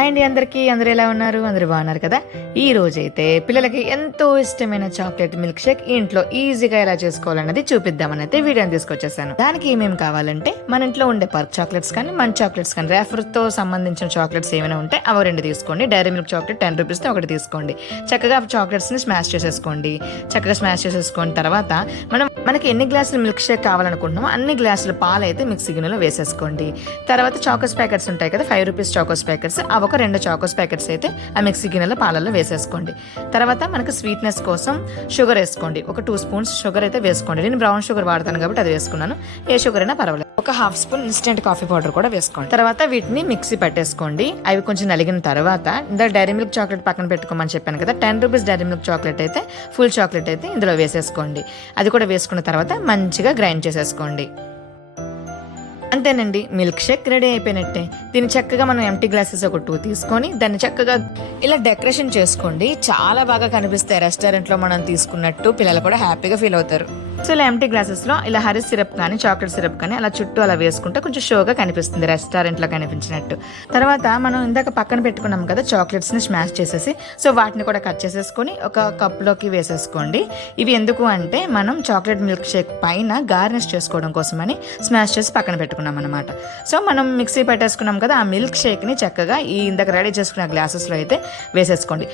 And అందరికీ అందరూ ఎలా ఉన్నారు? అందరూ బాగున్నారు కదా? ఈ రోజైతే పిల్లలకి ఎంతో ఇష్టమైన చాక్లెట్ మిల్క్ షేక్ ఇంట్లో ఈజీగా ఎలా చేసుకోవాలన్నది చూపిద్దామని అయితే వీడియోని తీసుకొచ్చేసాను. దానికి ఏమేమి కావాలంటే మన ఇంట్లో ఉండే పర్క్ చాక్లెట్స్ కానీ మన చాక్లెట్స్ కానీ రేఫర్తో సంబంధించిన చాక్లెట్స్ ఏమైనా ఉంటే అవి రెండు తీసుకోండి. Dairy Milk chocolate ten rupees ఒకటి తీసుకోండి. చక్కగా చాక్లెట్స్ని స్మాష్ చేసేసుకోండి. చక్కగా స్మాష్ చేసేసుకున్న తర్వాత మనం మనకి ఎన్ని గ్లాసులు మిల్క్ షేక్ కావాలనుకుంటున్నామో అన్ని గ్లాసులు పాలు అయితే మిక్సీ గిన్నెలో వేసేసుకోండి. తర్వాత చాకోస్ ప్యాకెట్స్ ఉంటాయి కదా ఫైవ్ రూపీస్ చాకోస్ ప్యాకెట్స్ అవి ఒక రెండు చాకోస్ ప్యాకెట్స్ అయితే ఆ మిక్సీ గిన్నెలో పాలల్లో వేసేసుకోండి. తర్వాత మనకి స్వీట్నెస్ కోసం షుగర్ వేసుకోండి. ఒక టూ స్పూన్స్ షుగర్ అయితే వేసుకోండి. నేను బ్రౌన్ షుగర్ వాడతాను కాబట్టి అది వేసుకున్నాను. ఏ షుగర్ అయినా పర్వాలేదు. ఒక half spoon instant coffee powder కూడా వేసుకోండి. తర్వాత వీటిని మిక్సీ పెట్టేసుకోండి. అవి కొంచెం నలిగిన తర్వాత ఇందులో డైరీ మిల్క్ చాక్లెట్ పక్కన పెట్టుకోమని చెప్పాను కదా ten rupees Dairy Milk chocolate అయితే ఫుల్ చాక్లెట్ అయితే ఇందులో వేసేసుకోండి. అది కూడా వేసుకున్న తర్వాత మంచిగా గ్రైండ్ చేసేసుకోండి. అంతేనండి మిల్క్ షేక్ రెడీ అయిపోయినట్టే. దీన్ని చక్కగా మనం ఎంటీ గ్లాసెస్ ఒక టూ తీసుకొని దాన్ని చక్కగా ఇలా డెకరేషన్ చేసుకోండి. చాలా బాగా కనిపిస్తాయి రెస్టారెంట్లో మనం తీసుకున్నట్టు. పిల్లలు కూడా హ్యాపీగా ఫీల్ అవుతారు. సో ఇలా ఎంటీ గ్లాసెస్లో ఇలా హరి సిరప్ కానీ చాక్లెట్ సిరప్ కానీ అలా చుట్టూ అలా వేసుకుంటే కొంచెం షోగా కనిపిస్తుంది రెస్టారెంట్లో కనిపించినట్టు. తర్వాత మనం ఇందాక పక్కన పెట్టుకున్నాం కదా చాక్లెట్స్ని స్మాష్ చేసేసి సో వాటిని కూడా కట్ చేసేసుకొని ఒక కప్లోకి వేసేసుకోండి. ఇవి ఎందుకు అంటే మనం చాక్లెట్ మిల్క్ షేక్ పైన గార్నిష్ చేసుకోవడం కోసమని స్మాష్ చేసి పక్కన పెట్టుకున్నాం అనమాట సో మనం మిక్సీ పెట్టేసుకున్నాం కదా ఆ మిల్క్ షేక్ని చక్కగా ఈ ఇందాక రెడీ చేసుకున్న గ్లాసెస్లో అయితే వేసేసుకోండి.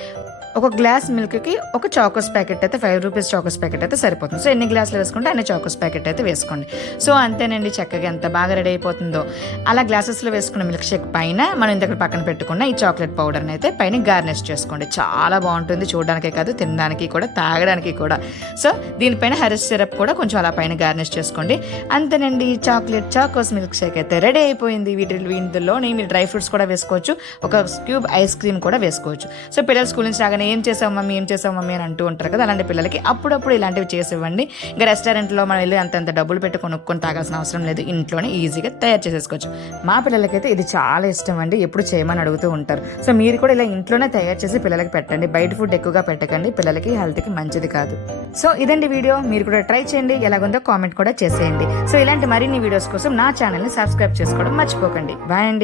ఒక గ్లాస్ మిల్క్కి ఒక చాకోస్ ప్యాకెట్ అయితే ఫైవ్ రూపీస్ చాకోస్ ప్యాకెట్ అయితే సరిపోతుంది. సో ఎన్ని గ్లాసులు వేసుకుంటే అన్ని చాకోస్ ప్యాకెట్ అయితే వేసుకోండి. సో అంతేనండి చక్కగా ఎంత బాగా రెడీ అయిపోతుందో. అలా గ్లాసెస్లో వేసుకున్న మిల్క్ షేక్ పైన మనం ఇంత పక్కన పెట్టుకున్న ఈ చాక్లెట్ పౌడర్ని అయితే పైన గార్నిష్ చేసుకోండి. చాలా బాగుంటుంది చూడడానికే కాదు తినడానికి కూడా తాగడానికి కూడా. సో దీనిపైన హరిస్ సిరప్ కూడా కొంచెం అలా పైన గార్నిష్ చేసుకోండి. అంతేనండి చాక్లెట్ చాకోస్ మిల్క్ షేక్ అయితే రెడీ అయిపోయింది. వీటి ఇందులోని మీరు డ్రై ఫ్రూట్స్ కూడా వేసుకోవచ్చు. ఒక క్యూబ్ ఐస్ క్రీమ్ కూడా వేసుకోవచ్చు. సో పిల్లలు స్కూల్ నుంచి రాగానే ఏం చేసావు మమ్మీ ఏం చేసావు మమ్మీ అని అంటూ ఉంటారు కదా అలాంటి పిల్లలకి అప్పుడప్పుడు ఇలాంటివి చేసివ్వండి. ఇంకా రెస్టారెంట్లో మనం వెళ్ళి అంతంత డబ్బులు పెట్టి కొనుక్కొని తాగాల్సిన అవసరం లేదు. ఇంట్లోనే ఈజీగా తయారు చేసేసుకోవచ్చు. మా పిల్లలకైతే ఇది చాలా ఇష్టం అండి. ఎప్పుడు చేయమని అడుగుతూ ఉంటారు. సో మీరు కూడా ఇలా ఇంట్లోనే తయారు చేసి పిల్లలకి పెట్టండి. బయట ఫుడ్ ఎక్కువగా పెట్టకండి. పిల్లలకి హెల్త్కి మంచిది కాదు. సో ఇదండి వీడియో. మీరు కూడా ట్రై చేయండి. ఎలాగుందో కామెంట్ కూడా చేసేయండి. సో ఇలాంటి మరిన్ని వీడియోస్ కోసం నా ఛానల్ని సబ్స్క్రైబ్ చేసుకోవడం మర్చిపోకండి. బాయ్ అండి.